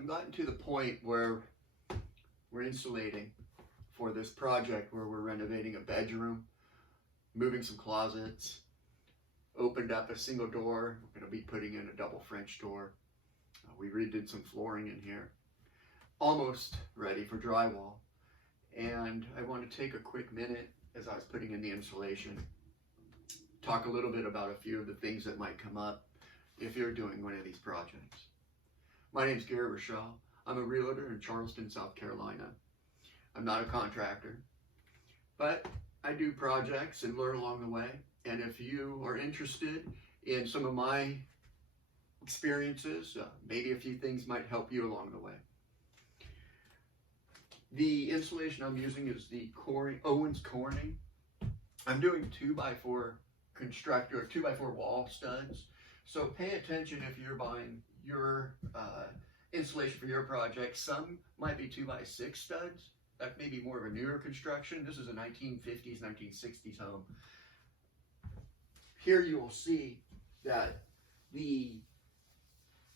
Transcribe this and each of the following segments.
I've gotten to the point where we're insulating for this project where we're renovating a bedroom, moving some closets, opened up a single door. We're going to be putting in a double French door. We redid some flooring in here. Almost ready for drywall. And I want to take a quick minute as I was putting in the insulation, talk a little bit about a few of the things that might come up if you're doing one of these projects. My name is Reichel. I'm a realtor in Charleston, South Carolina. I'm not a contractor, but I do projects and learn along the way. And if you are interested in some of my experiences, maybe a few things might help you along the way. The insulation I'm using is the Owens Corning. I'm doing 2x4 constructor, 2x4 wall studs. So pay attention if you're buying your insulation for your project. Some might be 2x6 studs. That may be more of a newer construction. This is a 1950s, 1960s home. Here you will see that the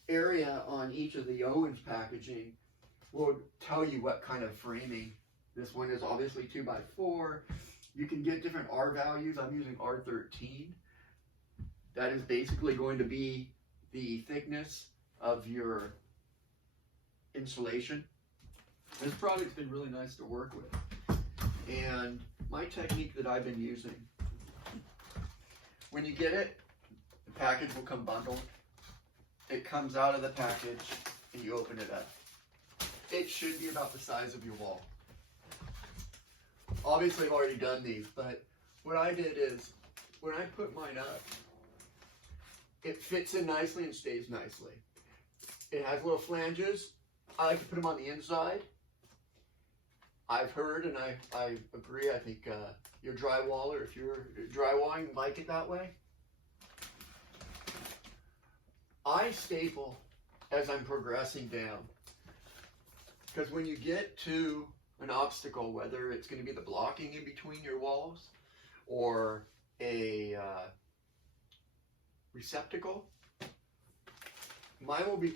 area on each of the Owens packaging will tell you what kind of framing. This one is obviously 2x4. You can get different R values. I'm using R13. That is basically going to be the thickness of your insulation. This product's been really nice to work with. And my technique that I've been using, when you get it, the package will come bundled. It comes out of the package and you open it up. It should be about the size of your wall. Obviously I've already done these, but what I did is when I put mine up, it fits in nicely and stays nicely. It has little flanges. I like to put them on the inside. I've heard, and I agree, I think your drywaller, if you're drywalling, like it that way. I staple as I'm progressing down. Because when you get to an obstacle, whether it's going to be the blocking in between your walls or a receptacle, mine will be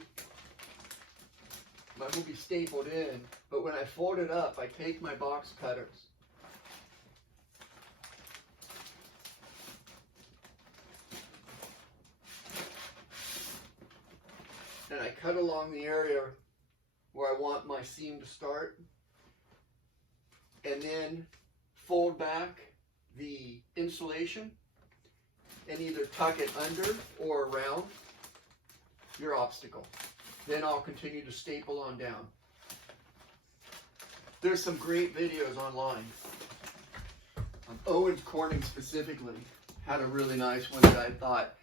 stapled in, but when I fold it up, I take my box cutters and I cut along the area where I want my seam to start, and then fold back the insulation and either tuck it under or around your obstacle. Then I'll continue to staple on down. There's some great videos online. Owens Corning specifically had a really nice one that I thought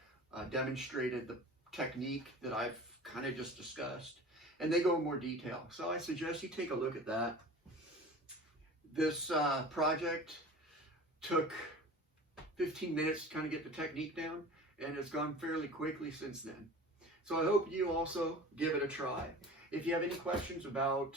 demonstrated the technique that I've kind of just discussed. And they go in more detail. So I suggest you take a look at that. This project took 15 minutes to kind of get the technique down, and it's gone fairly quickly since then. So I hope you also give it a try. If you have any questions about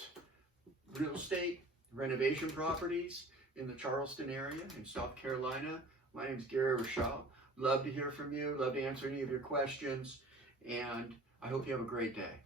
real estate, renovation properties in the Charleston area in South Carolina, my name is Reichel. Love to hear from you, love to answer any of your questions, and I hope you have a great day.